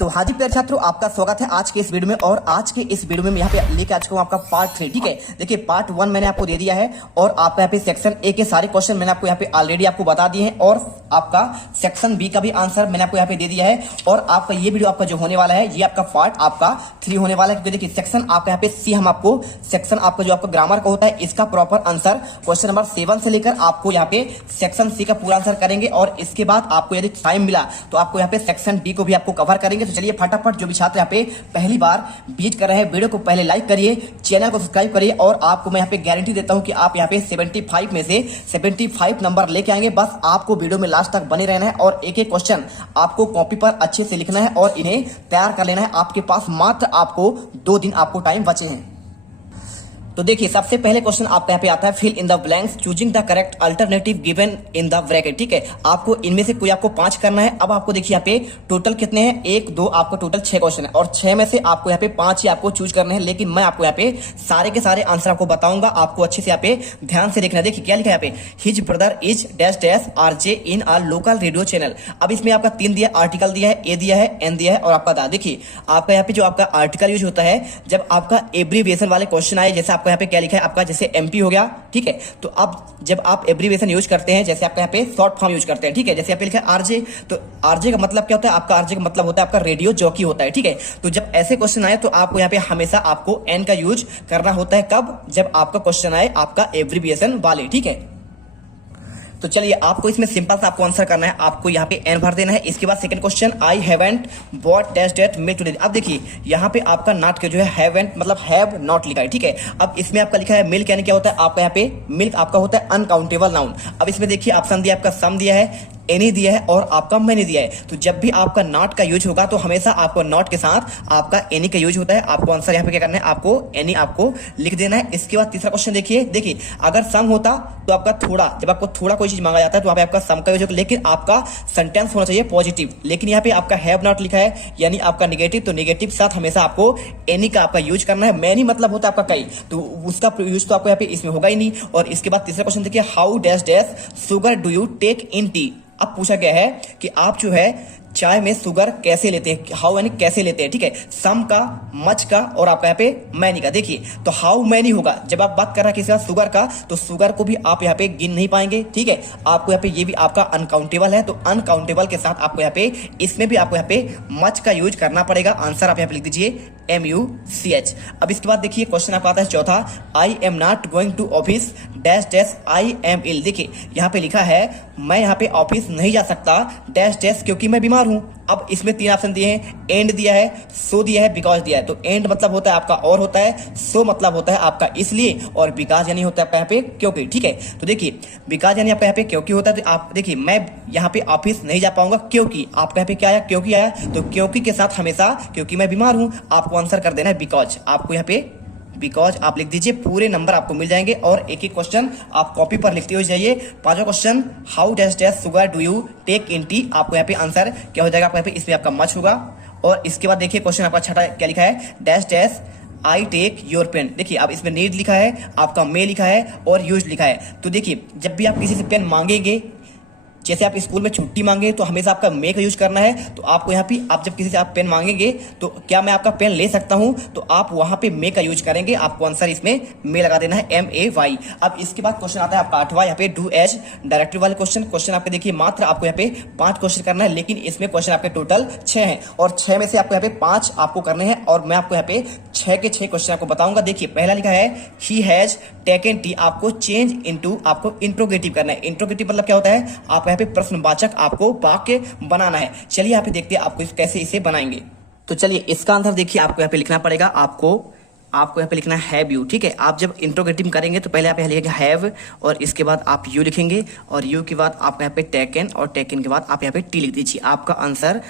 तो हाँ जी प्यारे छात्रों, आपका स्वागत है आज के इस वीडियो में। और आज के इस वीडियो में यहाँ पे लेके आ चुका हूँ आपका पार्ट 3। ठीक है, देखिए पार्ट 1 मैंने आपको दे दिया है और आपका यहाँ पे सेक्शन ए के सारे क्वेश्चन मैंने आपको यहाँ पे ऑलरेडी आपको बता दिए हैं और आपका सेक्शन बी का भी आंसर मैंने आपको यहाँ पे दे दिया है। और आपका ये वीडियो आपका जो होने वाला है ये आपका पार्ट आपका 3 होने वाला है, क्योंकि देखिए सेक्शन आपका यहाँ पे सी हम आपको सेक्शन आपका जो आपका ग्रामर का होता है इसका प्रॉपर आंसर क्वेश्चन नंबर 7 से लेकर आपको यहाँ पे सेक्शन सी का पूरा आंसर करेंगे। और इसके बाद आपको यदि टाइम मिला तो आपको यहाँ पे सेक्शन डी को भी आपको कवर करेंगे। तो चलिए फटाफट, जो भी छात्र यहाँ पे पहली बार विजिट कर रहे हैं, वीडियो को पहले लाइक करिए, चैनल को सब्सक्राइब करिए। और आपको मैं यहाँ पे गारंटी देता हूं कि आप यहाँ पे 75 में से 75 नंबर लेके आएंगे। बस आपको वीडियो में लास्ट तक बने रहना है और एक एक क्वेश्चन आपको कॉपी पर अच्छे से लिखना है और इन्हें तैयार कर लेना है। आपके पास मात्र आपको 2 दिन आपको टाइम बचे हैं। तो देखिए सबसे पहले क्वेश्चन आपका यहाँ पे आता है, fill in the blanks choosing the correct alternative given in the bracket. ठीक है, आपको इनमें से कोई आपको 5 करना है। अब आपको देखिए यहाँ पे टोटल कितने हैं, 1 2 आपको टोटल 6 क्वेश्चन है और 6 में से आपको यहाँ पे 5 ही आपको चूज करने हैं। लेकिन मैं आपको यहाँ पे सारे के सारे आंसर आपको बताऊंगा, आपको अच्छे से यहाँ पे ध्यान से देखना है। देखिए क्या लिखा है यहाँ पे, his brother is dash dash RJ in a local radio channel. अब इसमें आपका 3 दिया, आर्टिकल दिया है, ए दिया है, एन दिया है और आपका दा। देखिए आपका यहाँ पे जो आपका आर्टिकल यूज होता है जब आपका एब्रीविएशन वाले क्वेश्चन आए, जैसे आपका यहाँ पे क्या लिखा है, आपका जैसे एमपी हो गया। ठीक है, तो अब जब आप एब्रीविएशन यूज करते हैं, जैसे आपका यहाँ पे शॉर्ट फॉर्म यूज करते हैं। ठीक है, जैसे यहाँ पे लिखा है आरजे, तो आरजे का मतलब क्या होता है, आपका आरजे का मतलब होता है आपका रेडियो जॉकी होता है। ठीक है, तो जब ऐसे क्वेश्चन आए तो आपको यहाँ पे हमेशा आपको एन का यूज करना होता है। कब? जब आपका क्वेश्चन आए आपका एब्रीविएशन वाले। ठीक है, तो चलिए आपको इसमें सिंपल सा आपको आंसर करना है, आपको यहाँ पे एन भर देना है। इसके बाद second question, I haven't bought dash that milk today. अब देखिए यहाँ पे आपका नॉट के जो है हैवंट मतलब हैव नॉट लिखा है। ठीक है, अब इसमें आपका लिखा है मिल्क, यानी क्या होता है आपका यहाँ पे मिल्क आपका होता है अनकाउंटेबल नाउन। अब इसमें देखिए ऑप्शन दिया, आपका सम दिया है, एनी दिया है और आपका मैनी दिया है। तो जब भी आपका नॉट का यूज होगा तो हमेशा आपको नॉट के साथ आपका एनी का यूज होता है। आपको आंसर यहाँ पे क्या करना है, आपको एनी आपको लिख देना है। इसके बाद तीसरा क्वेश्चन देखिए अगर सम होता तो आपका थोड़ा, जब आपको थोड़ा कोई चीज मांगा जाता है तो वहां पे आपका सम का यूज होगा, लेकिन आपका सेंटेंस होना चाहिए पॉजिटिव। लेकिन यहाँ पे आपका हैव नॉट लिखा है यानी आपका निगेटिव, तो निगेटिव के साथ हमेशा आपको एनी का आपका यूज करना है। मैनी मतलब होता है आपका कई, तो उसका यूज तो आपको यहाँ पे इसमें होगा ही नहीं। और इसके बाद तीसरा क्वेश्चन देखिए, how dash dash sugar do you take in tea. अब पूछा गया है कि आप जो है चाय में शुगर कैसे लेते हैं, हाउ यानी कैसे लेते हैं। ठीक है, सम का, मच का और आपका यहाँ पे मैनी का। देखिए तो हाउ मैनी होगा जब आप बात कर रहे हैं किसी का शुगर का, तो शुगर को भी आप यहाँ पे गिन नहीं पाएंगे। ठीक है, आपको यहाँ पे ये भी आपका अनकाउंटेबल है, तो अनकाउंटेबल के साथ आपको यहाँ पे इसमें भी आपको यहाँ पे मच का यूज करना पड़ेगा। आंसर आप यहाँ पे लिख दीजिए MUCH। अब इसके बाद देखिए क्वेश्चन आपका आता है चौथा, I am not going to office dash dash I am ill. देखिए यहाँ पे लिखा है मैं यहाँ पे ऑफिस नहीं जा सकता डैश डैश क्योंकि मैं बीमार हूं। अब इसमें 3 ऑप्शन दिए हैं, एंड दिया है, सो दिया है, बिकॉज दिया है। तो एंड मतलब होता है आपका और होता है, सो मतलब होता है आपका इसलिए, और बिकॉज यानी होता है आपका यहाँ पे क्योंकि। ठीक है, तो देखिए बिकॉज यानी आपका यहाँ पे क्योंकि होता है। तो आप देखिए मैं यहाँ पे ऑफिस नहीं जा पाऊंगा क्योंकि, आपका यहाँ पे क्या आया, क्योंकि आया। तो क्योंकि के साथ हमेशा क्योंकि मैं बीमार हूं, आपको आंसर कर देना है बिकॉज। आपको यहाँ पे बिकॉज आप लिख दीजिए, पूरे नंबर आपको मिल जाएंगे। और एक एक क्वेश्चन आप कॉपी पर लिखते हुए जाइए। 5वां question, how dash dash sugar do you take in tea. आपको यहाँ पे आंसर क्या हो जाएगा, आपको यहाँ पे इसमें आपका मच होगा। और इसके बाद देखिए क्वेश्चन आपका छठा क्या लिखा है, dash dash I take your pen. देखिए अब इसमें नीड लिखा है, आपका मे लिखा है और यूज लिखा है। तो देखिए जब भी आप किसी से पेन मांगेंगे, जैसे आप स्कूल में छुट्टी मांगे तो हमेशा आपका मे का यूज करना है। तो आपको यहाँ पे आप जब किसी से आप पेन मांगेंगे तो क्या मैं आपका पेन ले सकता हूं, तो आप वहां पे मे का यूज करेंगे। आपको आंसर इसमें मे लगा देना है, MAY। अब इसके बाद क्वेश्चन आता है आपका 8वां, यहाँ पे डू एज डायरेक्टिव वाले क्वेश्चन आपके देखिए मात्र आपको यहाँ पे 5 क्वेश्चन करना है, लेकिन इसमें क्वेश्चन आपके टोटल 6 हैं और 6 में से आपको यहाँ पे 5 आपको करने हैं। और मैं आपको यहाँ पे 6 के 6 क्वेश्चन आपको बताऊंगा। देखिए पहला लिखा है, ही हैज टेकन टी। आपको चेंज इनटू आपको इंट्रोगेटिव करना है। इंट्रोगेटिव मतलब क्या होता है, आप यहाँ पे प्रश्नवाचक आपको वाक्य बनाना है। चलिए यहाँ पे देखते हैं आपको कैसे इसे बनाएंगे। तो चलिए इसका आंसर देखिए आपको यहाँ पे लिखना पड़ेगा, आपको यहाँ पे लिखना है हैव यू। ठीक है, आप जब इंट्रोगेटिव करेंगे तो पहले आप यहाँ लिखेंगे हैव और इसके बाद आप यू लिखेंगे और यू के बाद आप यहाँ पे टेकन और टेकन के बाद आप यहाँ पे टी लिख दीजिए। आपका आंसर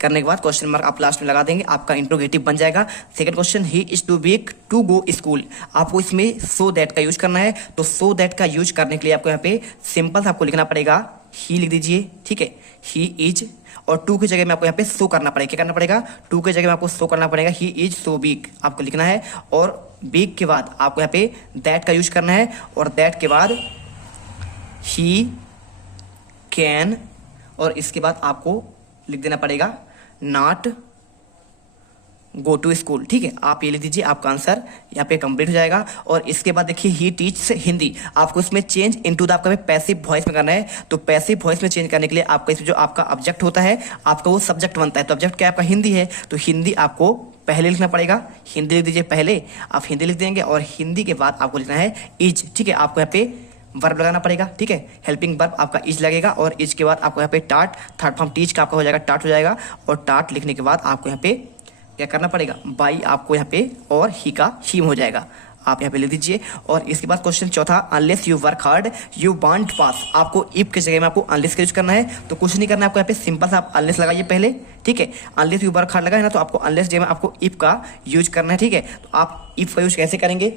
करने के बाद क्वेश्चन मार्क आप लास्ट में लगा देंगे, आपका इंट्रोगेटिव बन जाएगा। Second question, he is too weak to go school. आपको इसमें सो दैट का यूज करना है। तो सो दैट का यूज करने के लिए आपको यहाँ पे सिंपल आपको लिखना पड़ेगा, ही लिख दीजिए। ठीक है, ही इज और टू की जगह में आपको यहाँ पे सो करना पड़ेगा। क्या करना पड़ेगा, टू की जगह में आपको सो करना पड़ेगा, ही इज सो वीक आपको लिखना है। और वीक के बाद आपको यहाँ पे दैट का यूज करना है और दैट के बाद ही कैन और इसके बाद आपको लिख देना पड़ेगा नॉट गो टू स्कूल। ठीक है, आप ये लिख दीजिए, आपका आंसर यहाँ पे कंप्लीट हो जाएगा। और इसके बाद देखिए ही टीच हिंदी, आपको इसमें चेंज इनटू द आपका पैसिव वॉइस में करना है। तो पैसिव वॉइस में चेंज करने के लिए आपका इसमें जो आपका ऑब्जेक्ट होता है आपका वो सब्जेक्ट बनता है। तो ऑब्जेक्ट क्या आपका हिंदी है, तो हिंदी आपको पहले लिखना पड़ेगा, हिंदी लिख दीजिए पहले, आप हिंदी लिख देंगे और हिंदी के बाद आपको लिखना है इज। ठीक है, आपको यहाँ पे वर्ब लगाना पड़ेगा। ठीक है, हेल्पिंग वर्ब आपका इज लगेगा और इज के बाद आपको यहाँ पे टाट, थर्ड फॉर्म टीच का आपका हो जाएगा टाट हो जाएगा। और टाट लिखने के बाद आपको यहाँ पे क्या करना पड़ेगा, बाई आपको यहाँ पे और ही का हीम हो जाएगा, आप यहाँ पे लिख दीजिए। और इसके बाद क्वेश्चन चौथा, unless you work hard you want pass, आपको इफ के जगह में आपको अनलेस का यूज करना है। तो कुछ नहीं करना है आपको यहाँ पे, सिंपल सा आप अनलेस लगाइए पहले। ठीक है, अनलेस यू वर्क हार्ड लगा है ना, तो आपको अनलेस जगह में आपको इफ का यूज करना है। ठीक है, तो आप इफ का यूज कैसे करेंगे,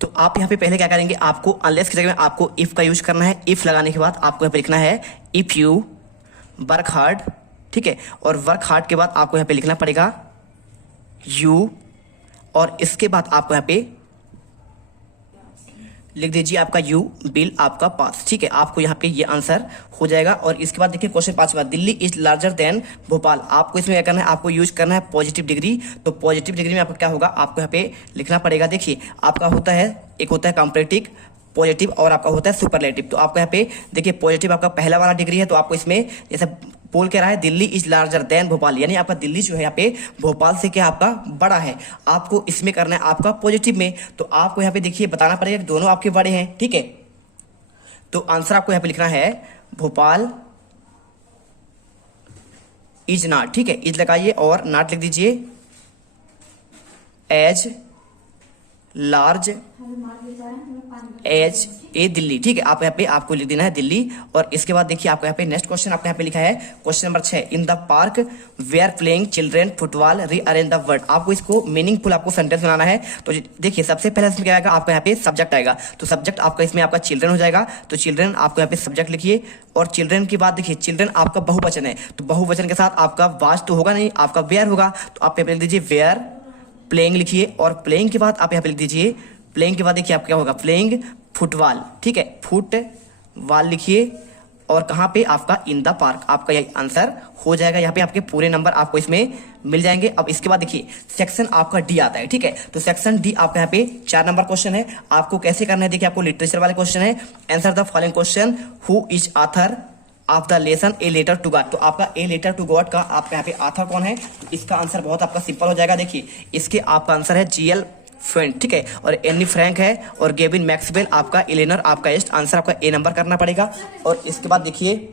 तो आप यहाँ पे पहले क्या करेंगे, आपको अनलेस की जगह में आपको इफ का यूज करना है। इफ लगाने के बाद आपको यहाँ पे लिखना है इफ यू वर्क हार्ड। ठीक है, और वर्क हार्ड के बाद आपको यहाँ पे लिखना पड़ेगा यू, और इसके बाद आपको यहाँ पे लिख दीजिए आपका यू बिल आपका पास। ठीक है, आपको यहाँ पे ये आंसर हो जाएगा। और इसके बाद देखिए question 5 Delhi is larger than Bhopal, आपको इसमें क्या करना है, आपको यूज करना है पॉजिटिव डिग्री। तो पॉजिटिव डिग्री में आपको क्या होगा, आपको यहाँ पे लिखना पड़ेगा। देखिए आपका होता है, एक होता है कंपैरेटिव पॉजिटिव और आपका होता है सुपरलेटिव। तो आपको यहाँ पे देखिए पॉजिटिव आपका पहला वाला डिग्री है, तो आपको इसमें जैसे बोल के रहा है Delhi is larger than Bhopal, यानी आपका दिल्ली जो है यहाँ पे भोपाल से क्या आपका बड़ा है, आपको इसमें करना है आपका पॉजिटिव में। तो आपको यहाँ पे देखिए बताना पड़ेगा कि दोनों आपके बड़े हैं। ठीक है, तो आंसर आपको यहाँ पे लिखना है भोपाल इज नॉट। ठीक है, इज लगाइए और नॉट लिख दीजिए as large as a Delhi. ठीक है, आप यहाँ पे आपको लिख देना है दिल्ली। और इसके बाद देखिए आपको यहाँ पे नेक्स्ट क्वेश्चन आपको यहाँ पे लिखा है question number 6, in the park we are playing children football rearrange the word, आपको इसको मीनिंगफुल आपको सेंटेंस बनाना है। तो देखिए सबसे पहले इसमें क्या आएगा, आपका यहाँ पे सब्जेक्ट आएगा। तो सब्जेक्ट आपका इसमें आपका चिल्ड्रन हो जाएगा। तो चिल्ड्रन आपको यहाँ पे सब्जेक्ट लिखिए, और चिल्ड्रन की बात देखिए, चिल्ड्रन आपका बहुवचन है, तो बहुवचन के साथ आपका वाज तो होगा नहीं, आपका वेयर होगा। तो आप यहाँ पे लिख दीजिए वेयर प्लेइंग लिखिए, और प्लेइंग के बाद आप यहाँ पे लिख दीजिए, प्लेइंग के बाद देखिए आप क्या होगा, प्लेइंग फुटबॉल। ठीक है, फुटबॉल लिखिए, और कहाँ पे आपका इन द पार्क, आपका यही आंसर हो जाएगा। यहाँ पे आपके पूरे नंबर आपको इसमें मिल जाएंगे। अब इसके बाद देखिए सेक्शन आपका डी आता है। ठीक है, तो सेक्शन डी आपका यहाँ पे 4 नंबर क्वेश्चन है। आपको कैसे करना है, देखिए आपको लिटरेचर वाले क्वेश्चन है। Answer the following question, who is author of the lesson a letter to God. तो आपका ए लेटर टू गॉड का आपका यहाँ पे ऑथर कौन है, तो इसका आंसर बहुत आपका सिंपल हो जाएगा। देखिए इसके आपका आंसर है जीएल फ्रेंड। ठीक है, और एनी फ्रैंक है, और गेविन मैक्सवेल आपका इलेनर आपका इस्ट, आंसर आपका ए नंबर करना पड़ेगा। और इसके बाद देखिए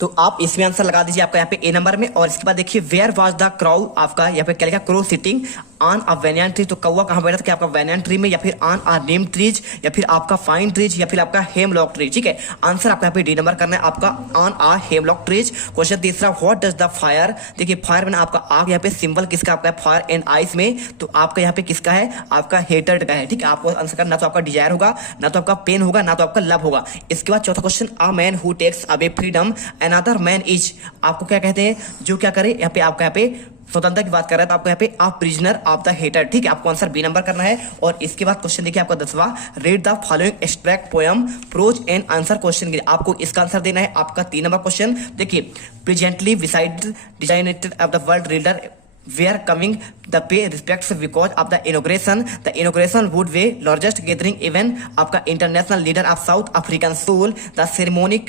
तो आप इसमें आंसर लगा दीजिए आपका यहाँ पे ए नंबर में। और इसके बाद देखिए वेयर वाज द क्राउ, आपका यहाँ पे क्या लिखा, crow sitting on a banyan tree. तो कौवा कहाँ बैठा था, क्या आपका वैनियन ट्री में, या फिर ऑन अ नीम ट्रीज, या फिर आपका फाइन ट्रीज, या फिर आपका हेमलॉक ट्री। ठीक है, आंसर आपका यहाँ पे डी नंबर करना है, आपका on a hemlock trees. Question तीसरा, व्हाट डज द फायर, देखिए फायर में आपका आग, यहाँ पे सिंबल किसका आपका है, फायर एंड आइस में, तो आपका यहाँ पे किसका है, आपका हेटर्ड का है। ठीक है, आपको आंसर करना, ना तो आपका डिजायर होगा, ना तो आपका पेन होगा, ना तो आपका लव होगा। इसके बाद चौथा question, a man who takes away freedom another man is, आपको क्या कहते हैं, जो क्या करे, यहाँ पे आपका यहाँ पे स्वतंत्रता की बात कर रहा है, तो आपको यहाँ पे आप प्रिजनर ऑफ द हेटर। ठीक है, आपको आंसर बी नंबर करना है। और इसके बाद क्वेश्चन देखिए आपका 10वां, read the following extract poem prose and answer question के लिए आपको इसका आंसर देना है। आपका 3 नंबर क्वेश्चन देखिए, presently beside designated of the world reader we are coming the pay respects because of the inauguration would be largest gathering event आपका international leader of South African soul, the ceremony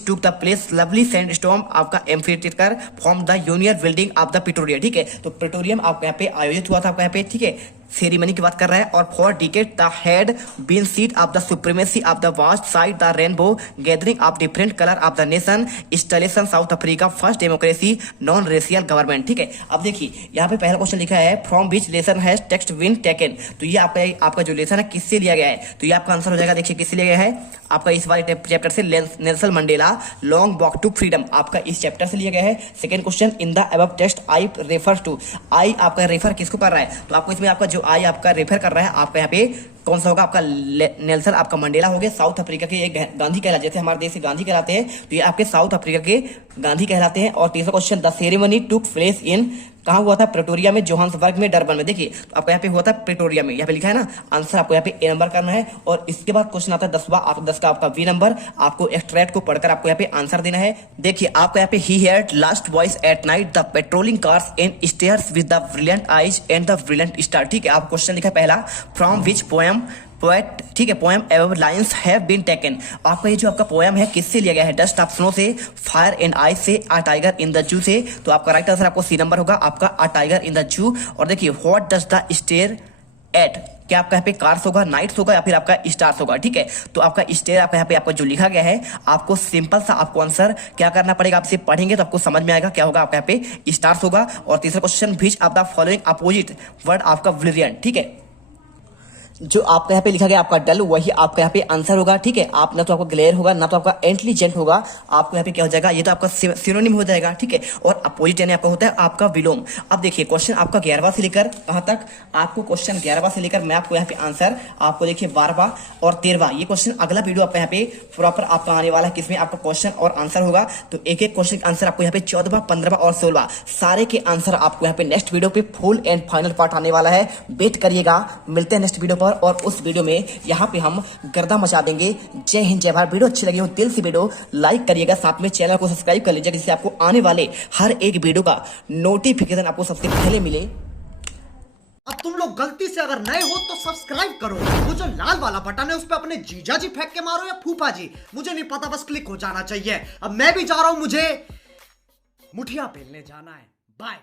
took the place lovely sandstone आपका amphitheater from the Union building of the Pretoria। ठीक है, तो praetorium आपका यहाँ पे आयोजित हुआ था आपका यहाँ पे। ठीक है, सेरेमनी की बात कर रहा है। और for decade the had been seat of the supremacy of the vast side the rainbow gathering of different colour of the nation installation South Africa first democracy non racial government. ठीक है, अब देखिए यहाँ पे पहला क्वेश्चन लिखा है from which lesson has text been taken, तो ये आपका जो लेसन है किससे लिया गया है, तो ये आपका आंसर हो जाएगा। देखिए किससे लिया गया है, आपका इस वाले चैप्टर से Nelson Mandela long walk to freedom, आपका इस चैप्टर से लिया गया है। Second question, in the above text I refer to, I आपका रेफर किसको कर रहा है, तो आपको इसमें आपका जो आई आपका रेफर कर रहा है आपका यहाँ पे कौन सा होगा, आपका नेल्सन आपका मंडेला हो गया, साउथ अफ्रीका के एक गांधी कहलाते, जैसे हमारे देश के गांधी कहलाते हैं, तो ये आपके साउथ अफ्रीका के गांधी कहलाते हैं। और तीसरा question, the ceremony took place in कहाँ हुआ था? प्रेटोरिया में, जोहान्सबर्ग में, डरबन में। देखिए तो आपका यहाँ पे हुआ था प्रेटोरिया में, यहाँ पे लिखा है ना। आंसर आपको यहाँ पे ए नंबर करना है। और इसके बाद क्वेश्चन आता है 10वां, आप 10 का आपका बी नंबर। आपको एक्सट्रैक्ट को पढ़कर आपको यहाँ पे आंसर देना है। देखिए आपका यहाँ पे ही heard last voice at night the patrolling cars and stairs with the brilliant eyes and the brilliant star. ठीक है, आप क्वेश्चन लिखा पहला, फ्रॉम विच पोएम पोएट, ठीक है, poem ever lines have been taken. आपका ये जो आपका पोएम है किससे लिया गया है? डस्ट ऑफ स्नो से, फायर एंड आइस से, आ टाइगर इन द जू से। तो आपका राइट आंसर आपको सी नंबर होगा, आपका आ टाइगर इन द जू। और देखिए what does the stare at, क्या आपका यहाँ पे कार्स होगा, नाइट्स होगा, या फिर आपका स्टार्स होगा। ठीक है, तो आपका स्टेयर आपका यहाँ पे आपका जो लिखा गया है, आपको सिंपल सा आपको आंसर क्या करना पड़ेगा, आपसे पढ़ेंगे तो आपको समझ में आएगा क्या होगा, आपका यहाँ पे स्टार्स होगा। और तीसरा question, which of the following opposite word आपका ब्रिलियंट। ठीक है, जो आपका यहाँ पे लिखा गया आपका डल, वही आपका यहाँ पे आंसर होगा। ठीक है, आप ना तो आपका ग्लेयर होगा, ना तो आपका इंटेलिजेंट होगा, आपको यहाँ पे क्या हो जाएगा, ये तो आपका सिनोनिम हो जाएगा। ठीक है, और अपोजिट यानी आपका होता है आपका विलोम। अब देखिए क्वेश्चन आपका 11वां से लेकर कहाँ तक, आपको क्वेश्चन 11वां से लेकर मैं आपको यहाँ पे आंसर आपको देखिए 12वां और 13वां, ये क्वेश्चन अगला वीडियो आपका यहाँ पे प्रॉपर आपका आने वाला है, किसमें आपका क्वेश्चन और आंसर होगा। तो एक एक क्वेश्चन आंसर आपको यहाँ पे 14वां, 15वां और 16वां सारे के आंसर आपको यहाँ पे नेक्स्ट वीडियो पे फुल एंड फाइनल पार्ट आने वाला है। वेट करिएगा, मिलते हैं नेक्स्ट वीडियो पर। और उस वीडियो में यहाँ पे हम गर्दा मचा देंगे। जय हिंद, जय भारत। वीडियो अच्छी लगी हो दिल से वीडियो लाइक करिएगा, साथ में चैनल को सब्सक्राइब कर लीजिएगा, जिससे आपको आने वाले हर एक वीडियो का नोटिफिकेशन आपको सबसे पहले मिले। अब तुम लोग गलती से अगर नए हो तो सब्सक्राइब करो, वो जो लाल वाला बटन है उस पर अपने जीजा जी फेंक के मारो या फूफा जी, मुझे नहीं पता, बस क्लिक हो जाना चाहिए। अब मैं भी जा रहा हूं, मुझे मुठिया पेलने जाना है। बाय।